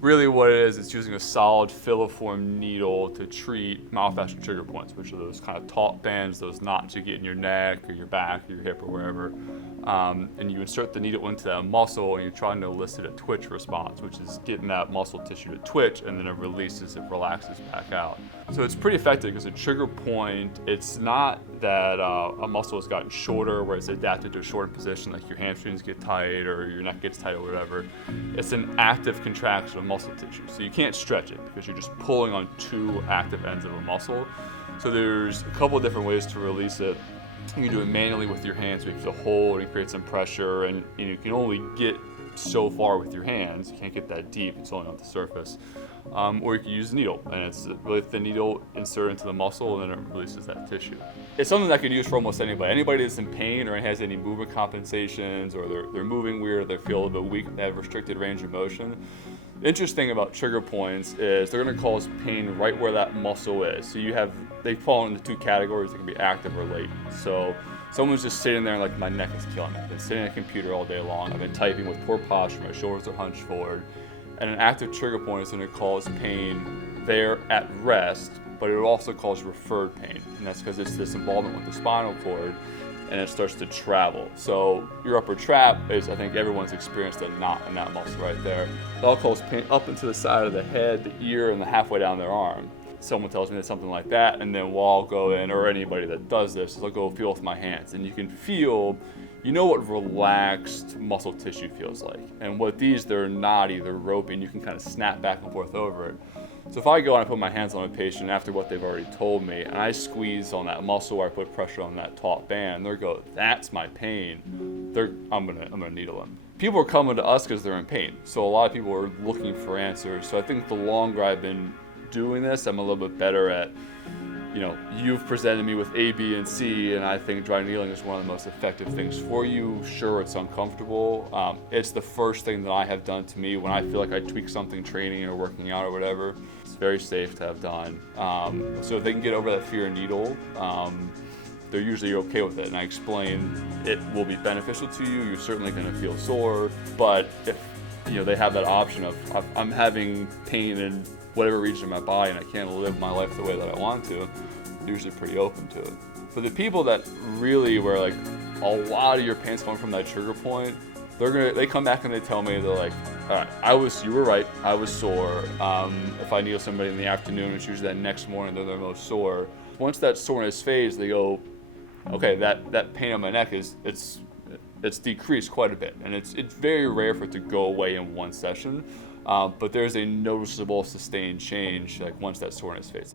really what it is, it's using a solid filiform needle to treat myofascial trigger points, which are those kind of taut bands, those knots you get in your neck or your back or your hip or wherever. And you insert the needle into that muscle and you're trying to elicit a twitch response, which is getting that muscle tissue to twitch, and then it releases, it relaxes back out. So it's pretty effective because a trigger point, it's not that a muscle has gotten shorter where it's adapted to a shorter position, like your hamstrings get tight or your neck gets tight or whatever. It's an active contraction of muscle tissue. So you can't stretch it because you're just pulling on two active ends of a muscle. So there's a couple of different ways to release it. You can do it manually with your hands, so you have to hold and create some pressure, and you can only get so far with your hands. You can't get that deep, it's only on the surface. Or you can use a needle, and it's really thin needle inserted into the muscle, and then it releases that tissue. It's something that I could use for almost anybody. Anybody that's in pain or has any movement compensations, or they're moving weird, or they feel a little bit weak, they have restricted range of motion. The interesting thing about trigger points is they're going to cause pain right where that muscle is. So they fall into two categories. They can be active or latent. So someone's just sitting there and like, my neck is killing me. I've been sitting at a computer all day long. I've been typing with poor posture. My shoulders are hunched forward. And an active trigger point is going to cause pain there at rest, but it will also cause referred pain. And that's because it's this involvement with the spinal cord, and it starts to travel. So your upper trap is, I think everyone's experienced a knot in that muscle right there. That'll cause pain up into the side of the head, the ear, and the halfway down their arm. Someone tells me that something like that, and then we'll all go in, or anybody that does this, they'll go feel with my hands. And you can feel, you know what relaxed muscle tissue feels like. And what they're knotty, they're ropey, and you can kind of snap back and forth over it. So if I go and I put my hands on a patient after what they've already told me, and I squeeze on that muscle or I put pressure on that taut band, they'll go, that's my pain. I'm gonna needle them. People are coming to us because they're in pain. So a lot of people are looking for answers. So I think the longer I've been doing this, I'm a little bit better at, you've presented me with A, B, and C, and I think dry needling is one of the most effective things for you. Sure, it's uncomfortable. It's the first thing that I have done to me when I feel like I tweak something training or working out or whatever. It's very safe to have done. So if they can get over that fear of needle, they're usually okay with it. And I explain it will be beneficial to you. You're certainly going to feel sore, but if they have that option of I'm having pain in whatever region of my body and I can't live my life the way that I want to, they're usually pretty open to it. For the people that really where like a lot of your pain's coming from that trigger point, they come back and they tell me, they're like, you were right, I was sore. If I needle somebody in the afternoon, it's usually that next morning they're their most sore. Once that soreness fades, they go, okay, that pain on my neck it's decreased quite a bit, and it's very rare for it to go away in one session, but there's a noticeable sustained change like once that soreness fades.